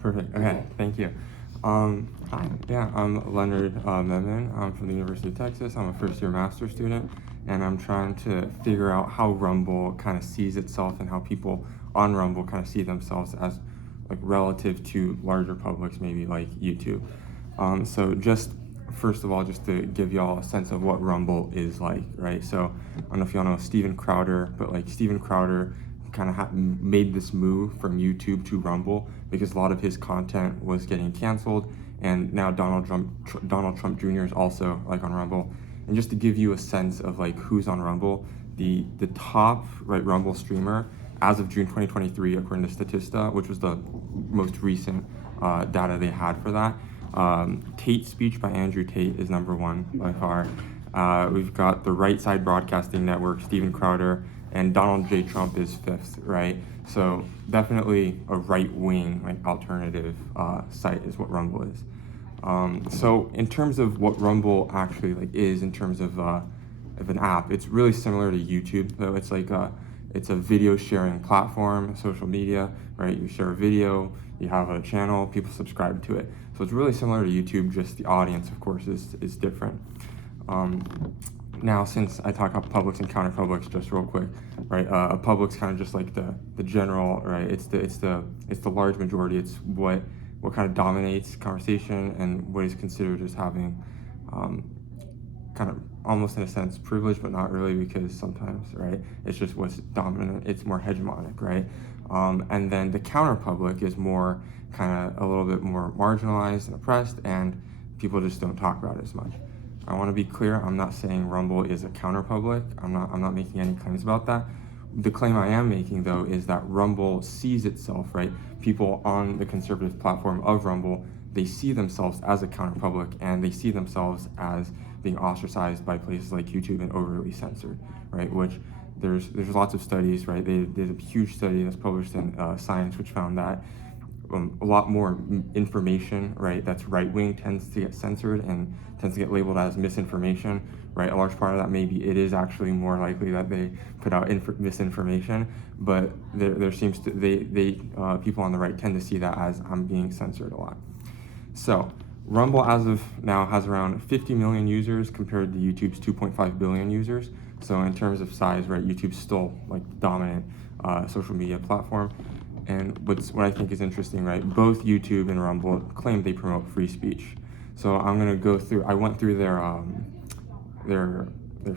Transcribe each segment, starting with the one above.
Perfect. Okay, thank you. Hi, yeah, I'm Leonard Memon. I'm from the University of Texas. I'm a first-year master's student, and I'm trying to figure out how Rumble kind of sees itself and how people on Rumble kind of see themselves as like relative to larger publics, maybe like YouTube. So just first of all, just to give y'all a sense of what Rumble is like, right? So I don't know if y'all know Steven Crowder, but like Steven Crowder kind of made this move from YouTube to Rumble because a lot of his content was getting canceled, and now Donald Trump Jr. is also like on Rumble. And just to give you a sense of like who's on Rumble, the top right Rumble streamer as of June 2023, according to Statista, which was the most recent data they had for that. Tate Speech by Andrew Tate is number one by far. We've got the Right Side Broadcasting Network, Steven Crowder, and Donald J. Trump is fifth, right? So definitely a right-wing like alternative site is what Rumble is. So in terms of what Rumble actually like is in terms of an app, it's really similar to YouTube. So it's like it's a video sharing platform, social media, right? You share a video, you have a channel, people subscribe to it. So it's really similar to YouTube, just the audience, of course, is different. Now, since I talk about publics and counterpublics, just real quick, right? A public's kind of just like the general, right? It's the large majority. It's what kind of dominates conversation and what is considered as having kind of almost in a sense privilege, but not really, because sometimes, right, it's just what's dominant. It's more hegemonic, right? And then the counterpublic is more kind of a little bit more marginalized and oppressed, and people just don't talk about it as much. I want to be clear. I'm not saying Rumble is a counterpublic. I'm not making any claims about that. The claim I am making, though, is that Rumble sees itself, right? People on the conservative platform of Rumble, they see themselves as a counterpublic, and they see themselves as being ostracized by places like YouTube and overly censored, right? Which there's lots of studies, right? There's a huge study that's published in Science, which found that a lot more information, right, that's right-wing tends to get censored and tends to get labeled as misinformation, right? A large part of that maybe it is actually more likely that they put out misinformation, but there seems to, people on the right tend to see that as I'm being censored a lot. So Rumble as of now has around 50 million users compared to YouTube's 2.5 billion users. So in terms of size, right, YouTube's still like the dominant social media platform. And what I think is interesting, right, both YouTube and Rumble claim they promote free speech. So I'm gonna go through, I went through their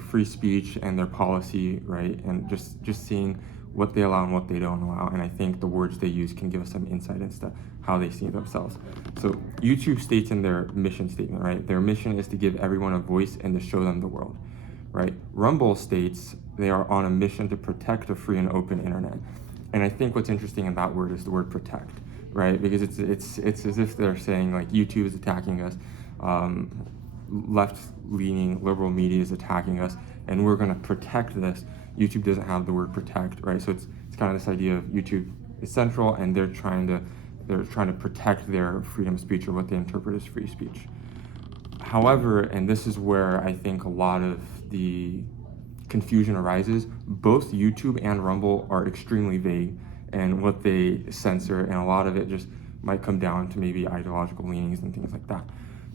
free speech and their policy, right, and just seeing what they allow and what they don't allow. And I think the words they use can give us some insight into how they see themselves. So YouTube states in their mission statement, right, their mission is to give everyone a voice and to show them the world, right? Rumble states they are on a mission to protect a free and open internet. And I think what's interesting in that word is the word protect, right? Because it's as if they're saying like YouTube is attacking us, left-leaning liberal media is attacking us, and we're going to protect this. YouTube doesn't have the word protect, right? So it's kind of this idea of YouTube is central, and they're trying to protect their freedom of speech, or what they interpret as free speech. However, and this is where I think a lot of the confusion arises, both YouTube and Rumble are extremely vague in what they censor, and a lot of it just might come down to maybe ideological leanings and things like that.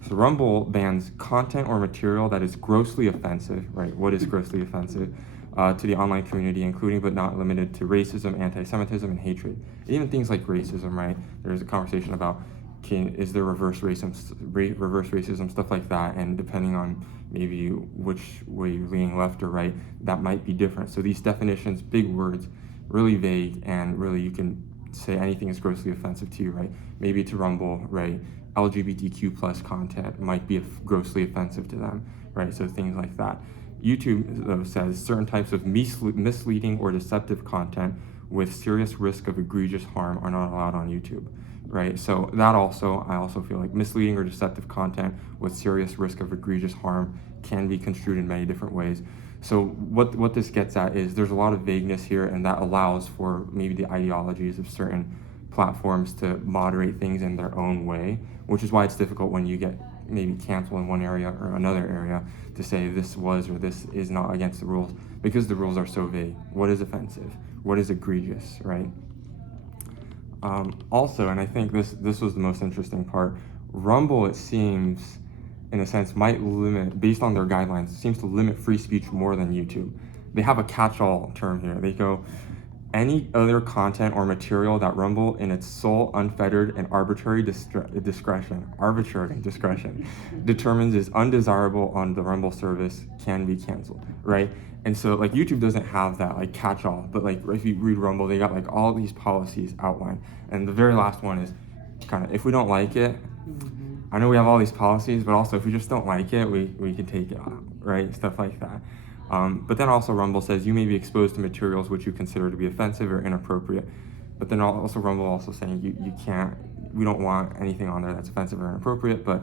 So Rumble bans content or material that is grossly offensive, right? What is grossly offensive? To the online community, including but not limited to racism, anti-Semitism, and hatred. Even things like racism, right? There's a conversation about is there reverse racism, stuff like that, and depending on maybe which way you're leaning left or right, that might be different. So these definitions, big words, really vague, and really you can say anything is grossly offensive to you, right? Maybe to Rumble, right? LGBTQ plus content might be grossly offensive to them, right? So things like that. YouTube, though, says certain types of misleading or deceptive content with serious risk of egregious harm are not allowed on YouTube, right? So that also, I also feel like misleading or deceptive content with serious risk of egregious harm can be construed in many different ways. So what this gets at is there's a lot of vagueness here, and that allows for maybe the ideologies of certain platforms to moderate things in their own way, which is why it's difficult when you get maybe canceled in one area or another area to say this was or this is not against the rules, because the rules are so vague. What is offensive? What is egregious, right? Also, and I think this was the most interesting part, Rumble, it seems, in a sense, might limit, based on their guidelines, seems to limit free speech more than YouTube. They have a catch-all term here. They go, any other content or material that Rumble, in its sole, unfettered, and arbitrary discretion, determines is undesirable on the Rumble service can be canceled, right? And so like YouTube doesn't have that like catch-all, but like if you read Rumble, they got like all these policies outlined. And the very last one is kind of, if we don't like it, I know we have all these policies, but also if we just don't like it, we can take it out, right? Stuff like that. But then also Rumble says you may be exposed to materials which you consider to be offensive or inappropriate. But then also Rumble also saying you can't, we don't want anything on there that's offensive or inappropriate, but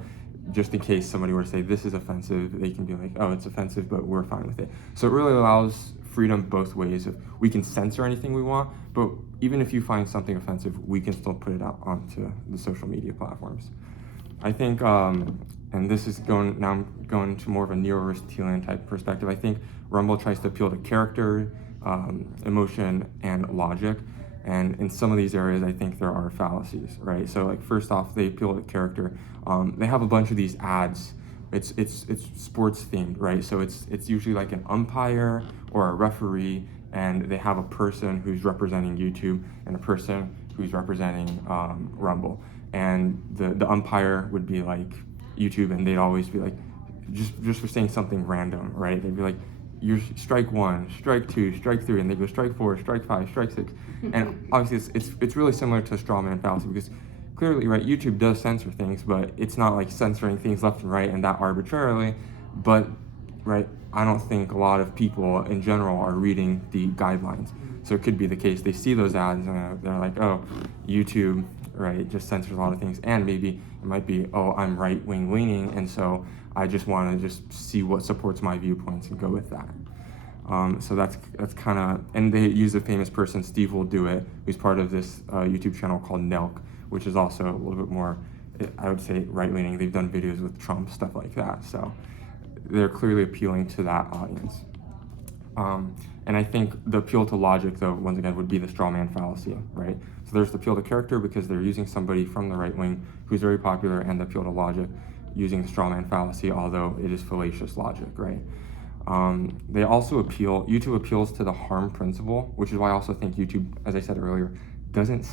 just in case somebody were to say this is offensive, they can be like, oh, it's offensive, but we're fine with it. So it really allows freedom both ways. If we can censor anything we want, but even if you find something offensive, we can still put it out onto the social media platforms. I think, and this is I'm going to more of a neo-Aristotelian type perspective. I think Rumble tries to appeal to character, emotion, and logic. And in some of these areas, I think there are fallacies, right? So like first off, they appeal to character. They have a bunch of these ads. It's sports themed, right? So it's usually like an umpire or a referee, and they have a person who's representing YouTube and a person who's representing Rumble. And the umpire would be like YouTube, and they'd always be like, just for saying something random, right? They'd be like, you're strike one, strike two, strike three, and they go strike four, strike five, strike six. And obviously it's really similar to straw man fallacy, because clearly, right, YouTube does censor things, but it's not like censoring things left and right and that arbitrarily. But right, I don't think a lot of people in general are reading the guidelines. So it could be the case they see those ads and they're like, oh, YouTube, right, just censors a lot of things. And maybe it might be, oh, I'm right-wing leaning, and so I just want to just see what supports my viewpoints and go with that. So that's kind of, and they use a famous person, Steve Will Do It, who's part of this YouTube channel called Nelk, which is also a little bit more, I would say, right-leaning. They've done videos with Trump, stuff like that. So they're clearly appealing to that audience. And I think the appeal to logic, though, once again, would be the straw man fallacy, right? So there's the appeal to character because they're using somebody from the right wing who's very popular, and the appeal to logic using the straw man fallacy, although it is fallacious logic, right? They also YouTube appeals to the harm principle, which is why I also think YouTube, as I said earlier, doesn't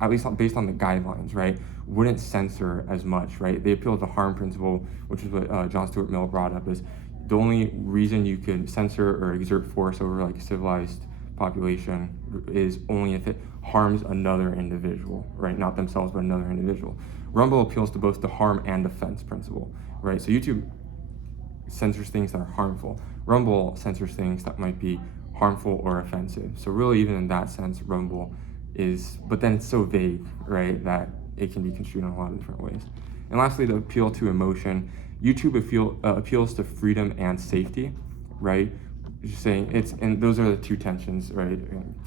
at least based on the guidelines, right, wouldn't censor as much, right? They appeal to the harm principle, which is what John Stuart Mill brought up, is the only reason you could censor or exert force over like a civilized population is only if it harms another individual, right? Not themselves, but another individual. Rumble appeals to both the harm and offense principle, right? So YouTube censors things that are harmful. Rumble censors things that might be harmful or offensive. So really, even in that sense, Rumble is, but then it's so vague, right, that it can be construed in a lot of different ways. And lastly, the appeal to emotion. YouTube appeals to freedom and safety, right? Just saying and those are the two tensions, right?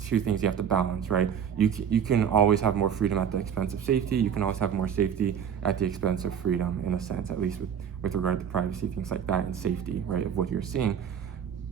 Two things you have to balance, right? You can always have more freedom at the expense of safety. You can always have more safety at the expense of freedom, in a sense, at least with regard to privacy, things like that, and safety, right, of what you're seeing.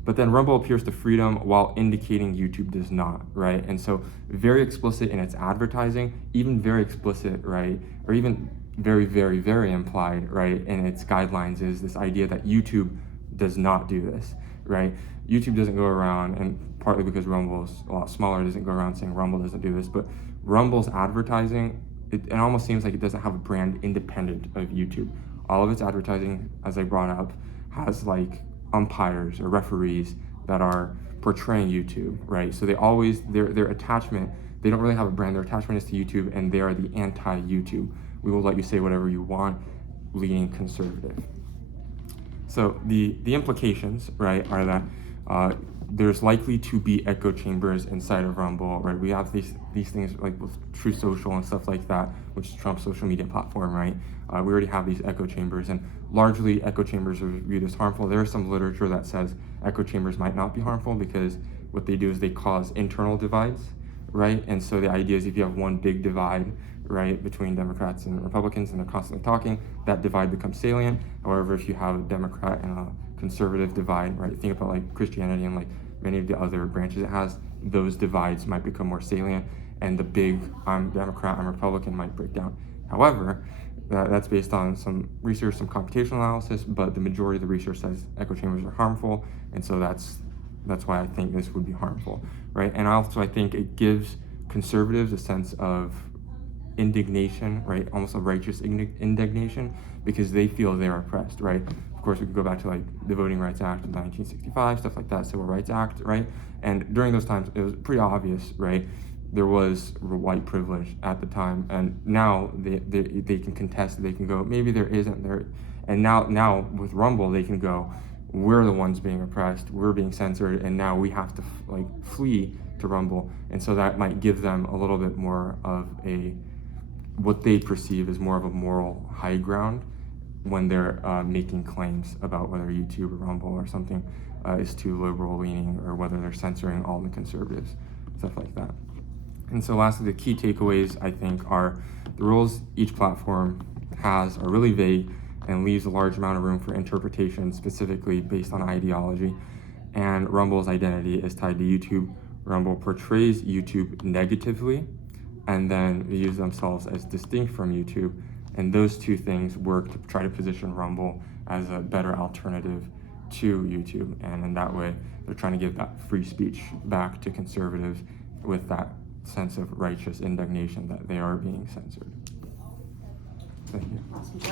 But then Rumble appeals to freedom while indicating YouTube does not, right? And so very explicit in its advertising, even very explicit, right? Or even very, very, very implied, right, in its guidelines is this idea that YouTube does not do this, right? YouTube doesn't go around, and partly because Rumble is a lot smaller, doesn't go around saying Rumble doesn't do this, but Rumble's advertising, it almost seems like it doesn't have a brand independent of YouTube. All of its advertising, as I brought up, has like umpires or referees that are portraying YouTube, right? So they always, their attachment, they don't really have a brand, their attachment is to YouTube, and they are the anti-YouTube. We will let you say whatever you want, leaning conservative. So the implications, right, are that there's likely to be echo chambers inside of Rumble, right? We have these things like with Truth Social and stuff like that, which is Trump's social media platform, right? We already have these echo chambers, and largely echo chambers are viewed as harmful. There is some literature that says echo chambers might not be harmful because what they do is they cause internal divides, right? And so the idea is if you have one big divide, right, between Democrats and Republicans, and they're constantly talking, that divide becomes salient. However, if you have a Democrat and a conservative divide, right, think about like Christianity and like many of the other branches it has, those divides might become more salient, and the big I'm Democrat, I'm Republican might break down. However, that's based on some research, some computational analysis, but the majority of the research says echo chambers are harmful, and so that's why I think this would be harmful, right? And also I think it gives conservatives a sense of indignation, right? Almost a righteous indignation, because they feel they're oppressed, right? Of course, we could go back to like the Voting Rights Act of 1965, stuff like that, Civil Rights Act, right? And during those times, it was pretty obvious, right? There was white privilege at the time, and now they can contest. They can go, maybe there isn't there, and now with Rumble, they can go, we're the ones being oppressed, we're being censored, and now we have to like flee to Rumble, and so that might give them a little bit more of a what they perceive as more of a moral high ground when they're making claims about whether YouTube or Rumble or something is too liberal leaning, or whether they're censoring all the conservatives, stuff like that. And so lastly, the key takeaways I think are the rules each platform has are really vague and leaves a large amount of room for interpretation, specifically based on ideology. And Rumble's identity is tied to YouTube. Rumble portrays YouTube negatively, and then they use themselves as distinct from YouTube. And those two things work to try to position Rumble as a better alternative to YouTube. And in that way, they're trying to give that free speech back to conservatives with that sense of righteous indignation that they are being censored. Thank you. Awesome job.